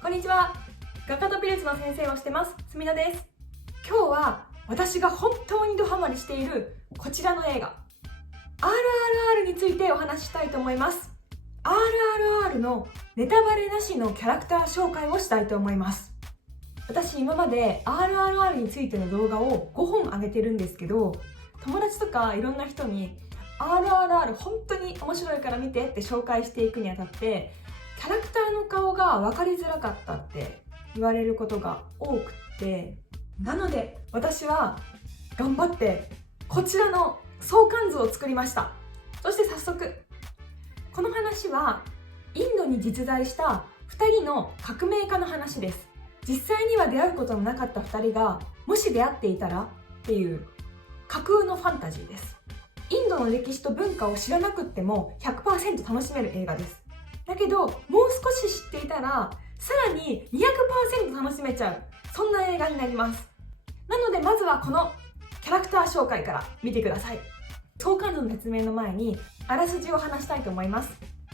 こんにちは。画家と美術の先生をしてます、すみなです。今日は私が本当にドハマりしているこちらの映画 RRR についてお話ししたいと思います。 RRR のネタバレなしのキャラクター紹介をしたいと思います。私今まで RRR についての動画を5本上げてるんですけど、友達とかいろんな人に RRR 本当に面白いから見てって紹介していくにあたって、キャラクターの顔が分かりづらかったって言われることが多くって、なので私は頑張ってこちらの相関図を作りました。そして早速、この話はインドに実在した2人の革命家の話です。実際には出会うことのなかった2人がもし出会っていたらっていう架空のファンタジーです。インドの歴史と文化を知らなくっても 100% 楽しめる映画です。だけどもう少し知っていたらさらに 200% 楽しめちゃう、そんな映画になります。なのでまずはこのキャラクター紹介から見てください。相関図の説明の前にあらすじを話したいと思います。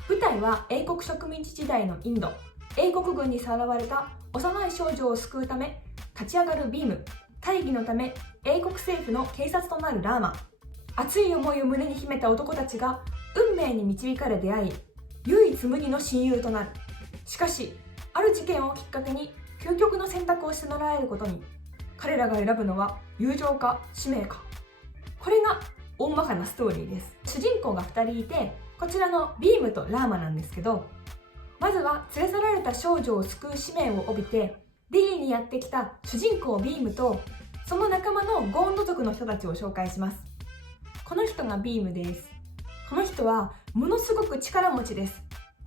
舞台は英国植民地時代のインド。英国軍にさらわれた幼い少女を救うため立ち上がるビーム、大義のため英国政府の警察となるラーマ。熱い思いを胸に秘めた男たちが運命に導かれ出会い、唯一無二の親友となる。しかしある事件をきっかけに究極の選択を迫られることに。彼らが選ぶのは友情か使命か。これが大まかなストーリーです。主人公が2人いて、こちらのビームとラーマなんですけど、まずは連れ去られた少女を救う使命を帯びてディリーにやってきた主人公ビームとその仲間のゴーンド族の人たちを紹介します。この人がビームです。この人はものすごく力持ちです。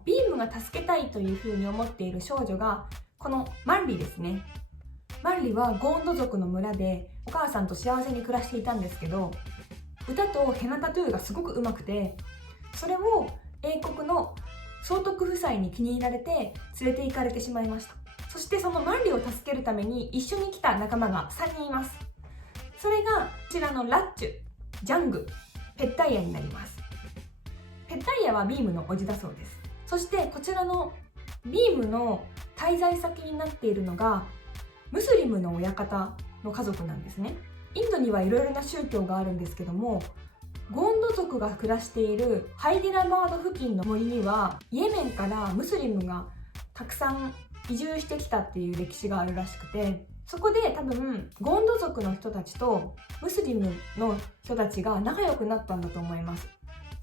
ビームが助けたいというふうに思っている少女がこのマンリですね。マンリはゴーンド族の村でお母さんと幸せに暮らしていたんですけど、歌とヘナタトゥーがすごく上手くて、それを英国の総督夫妻に気に入られて連れて行かれてしまいました。そしてそのマンリを助けるために一緒に来た仲間が3人います。それがこちらのラッチュ、ジャング、ペッタイヤになります。ペッタイヤはビームの叔父だそうです。そしてこちらのビームの滞在先になっているのがムスリムの親方の家族なんですね。インドにはいろいろな宗教があるんですけども、ゴーンド族が暮らしているハイデラバード付近の森にはイエメンからムスリムがたくさん移住してきたっていう歴史があるらしくて、そこで多分ゴーンド族の人たちとムスリムの人たちが仲良くなったんだと思います。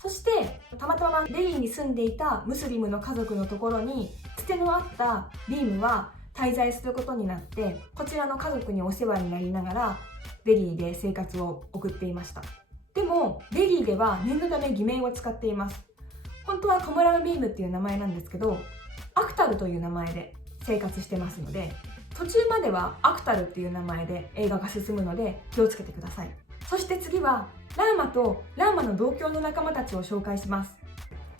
そしてたまたまデリーに住んでいたムスリムの家族のところにつてのあったビームは滞在することになって、こちらの家族にお世話になりながらデリーで生活を送っていました。でもデリーでは念のため偽名を使っています。本当はコムラムビームっていう名前なんですけど、アクタルという名前で生活してますので、途中まではアクタルっていう名前で映画が進むので気をつけてください。そして次はラーマとラーマの同郷の仲間たちを紹介します。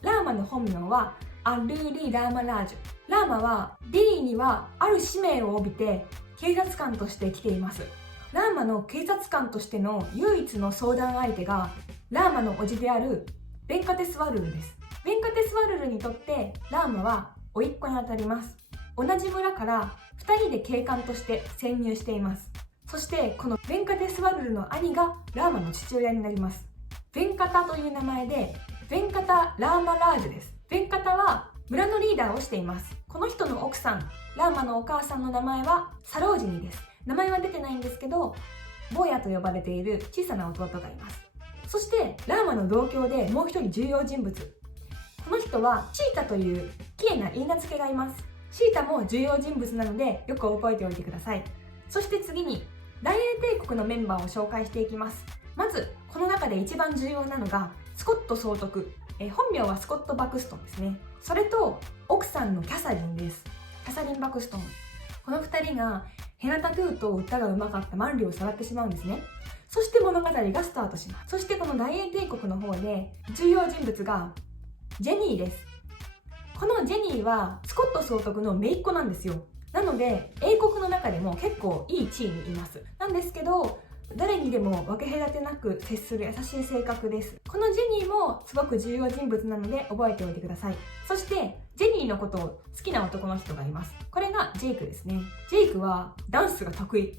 ラーマの本名はアルーリ・ラーマラージュ。ラーマはディリーにはある使命を帯びて警察官として来ています。ラーマの警察官としての唯一の相談相手がラーマの叔父であるベンカテスワルルです。ベンカテスワルルにとってラーマは甥っ子にあたります。同じ村から2人で警官として潜入しています。そしてこのベンカテスワルルの兄がラーマの父親になります。ベンカタという名前でベンカタ・ラーマラージュです。ベンカタは村のリーダーをしています。この人の奥さん、ラーマのお母さんの名前はサロージニです。名前は出てないんですけど、ボヤと呼ばれている小さな弟がいます。そしてラーマの同郷でもう一人重要人物、この人はシータという綺麗な言い名付けがいます。シータも重要人物なのでよく覚えておいてください。そして次に大英帝国のメンバーを紹介していきます。まずこの中で一番重要なのがスコット総督、本名はスコット・バクストンですね。それと奥さんのキャサリンです。キャサリン・バクストン。この2人がヘナタトゥーと歌がうまかったマンリをさらってしまうんですね。そして物語がスタートします。そしてこの大英帝国の方で重要人物がジェニーです。このジェニーはスコット総督の姪っ子なんですよ。なので英国の中でも結構いい地位にいます。なんですけど、誰にでも分け隔てなく接する優しい性格です。このジェニーもすごく重要人物なので覚えておいてください。そしてジェニーのことを好きな男の人がいます。これがジェイクですね。ジェイクはダンスが得意、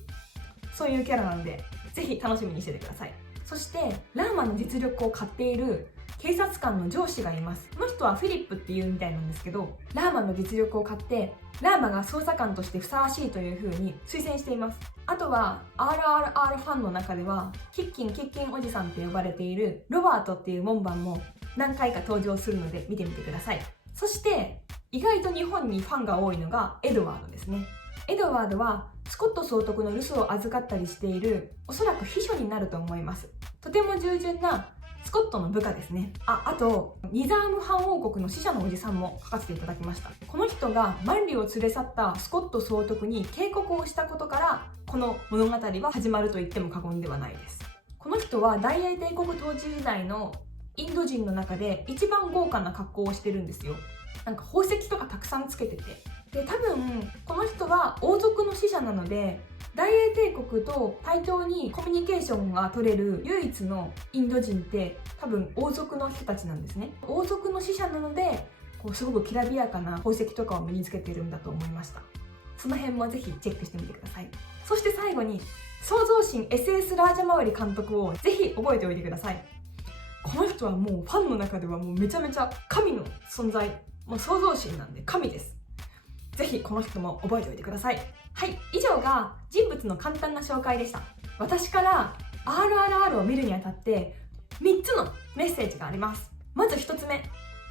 そういうキャラなのでぜひ楽しみにしててください。そしてラーマの実力を買っている警察官の上司がいます。この人はフィリップっていうみたいなんですけど、ラーマの実力を買ってラーマが捜査官としてふさわしいという風に推薦しています。あとは RRR ファンの中ではキッキンおじさんって呼ばれているロバートっていう門番も何回か登場するので見てみてください。そして意外と日本にファンが多いのがエドワードですね。エドワードはスコット総督の留守を預かったりしている、おそらく秘書になると思います。とても従順なスコットの部下ですね。あとニザーム藩王国の使者のおじさんも書かせていただきました。この人がマンリを連れ去ったスコット総督に警告をしたことからこの物語は始まると言っても過言ではないです。この人は大英帝国統治時代のインド人の中で一番豪華な格好をしてるんですよ。なんか宝石とかたくさんつけてて、で多分この人は王族の使者なので大英帝国と対等にコミュニケーションが取れる唯一のインド人って多分王族の人たちなんですね。王族の使者なのですごくきらびやかな宝石とかを身につけているんだと思いました。その辺もぜひチェックしてみてください。そして最後に創造神 SS ラージャマウリ監督をぜひ覚えておいてください。この人はもうファンの中ではもうめちゃめちゃ神の存在、もう創造神なんで神です。ぜひこの人も覚えておいてください。はい、以上が人物の簡単な紹介でした。私から RRR を見るにあたって3つのメッセージがあります。まず1つ目、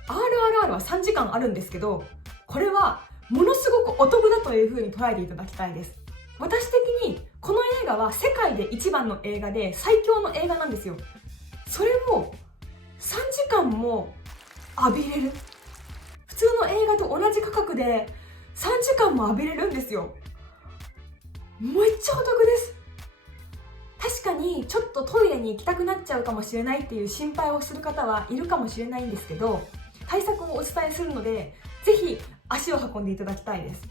RRR は3時間あるんですけど、これはものすごくお得だという風に捉えていただきたいです。私的にこの映画は世界で一番の映画で最強の映画なんですよ。それを3時間も浴びれる、普通の映画と同じ価格で3時間も浴びれるんですよ。めっちゃお得です。確かにちょっとトイレに行きたくなっちゃうかもしれないっていう心配をする方はいるかもしれないんですけど、対策をお伝えするのでぜひ足を運んでいただきたいです。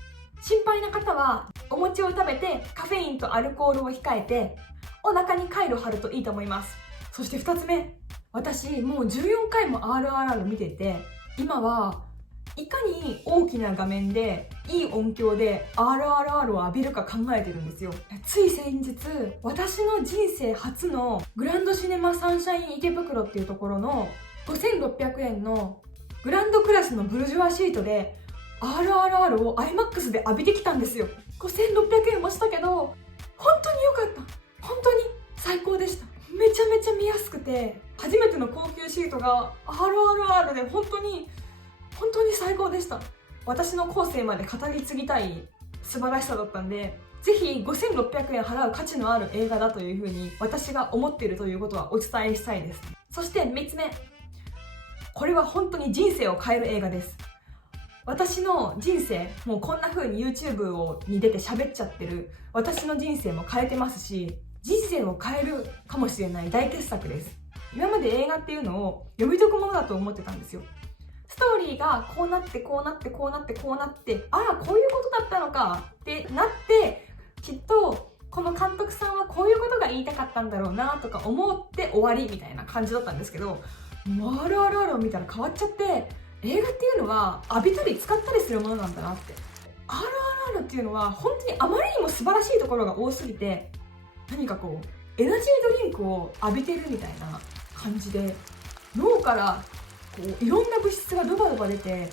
心配な方はお餅を食べてカフェインとアルコールを控えてお腹にカイロ貼るといいと思います。そして2つ目、私もう14回も RRR 見てて、今はいかに大きな画面でいい音響で RRR を浴びるか考えてるんですよ。つい先日、私の人生初のグランドシネマサンシャイン池袋っていうところの5600円のグランドクラスのブルジョワシートで RRR を IMAX で浴びてきたんですよ。5600円もしたけど本当に良かった。本当に最高でした。めちゃめちゃ見やすくて、初めての高級シートが RRR で本当に最高でした。私の後世まで語り継ぎたい素晴らしさだったんで、ぜひ5600円払う価値のある映画だというふうに私が思っているということはお伝えしたいです。そして3つ目、これは本当に人生を変える映画です。私の人生、もうこんな風に YouTube に出て喋っちゃってる私の人生も変えてますし、人生を変えるかもしれない大傑作です。今まで映画っていうのを読み解くものだと思ってたんですよ。ストーリーがこうなってこうなってこうなってこうなって、ああこういうことだったのかってなって、きっとこの監督さんはこういうことが言いたかったんだろうなとか思って終わりみたいな感じだったんですけど、もう RRR を見たら変わっちゃって、映画っていうのは浴びたり使ったりするものなんだなって。 RRR っていうのは本当にあまりにも素晴らしいところが多すぎて、何かこうエナジードリンクを浴びてるみたいな感じで、脳からこういろんな物質がドバドバ出て、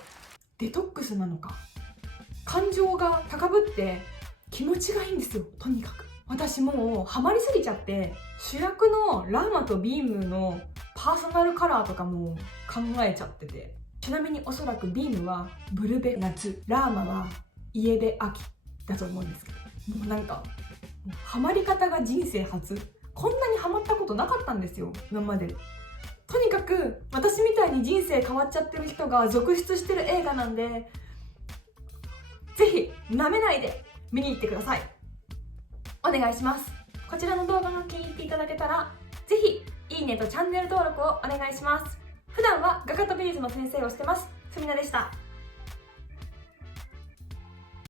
デトックスなのか感情が高ぶって気持ちがいいんですよ。とにかく私もうハマりすぎちゃって、主役のラーマとビームのパーソナルカラーとかも考えちゃってて、ちなみにおそらくビームはブルベ夏、ラーマはイエベ秋だと思うんですけど、もうなんかハマり方が人生初、こんなにハマったことなかったんですよ今まで。とにかく私みたいに人生変わっちゃってる人が続出してる映画なんで、ぜひ舐めないで見に行ってください。お願いします。こちらの動画が気に入っていただけたら、ぜひいいねとチャンネル登録をお願いします。普段は画家と美術の先生をしてます。すみなでした。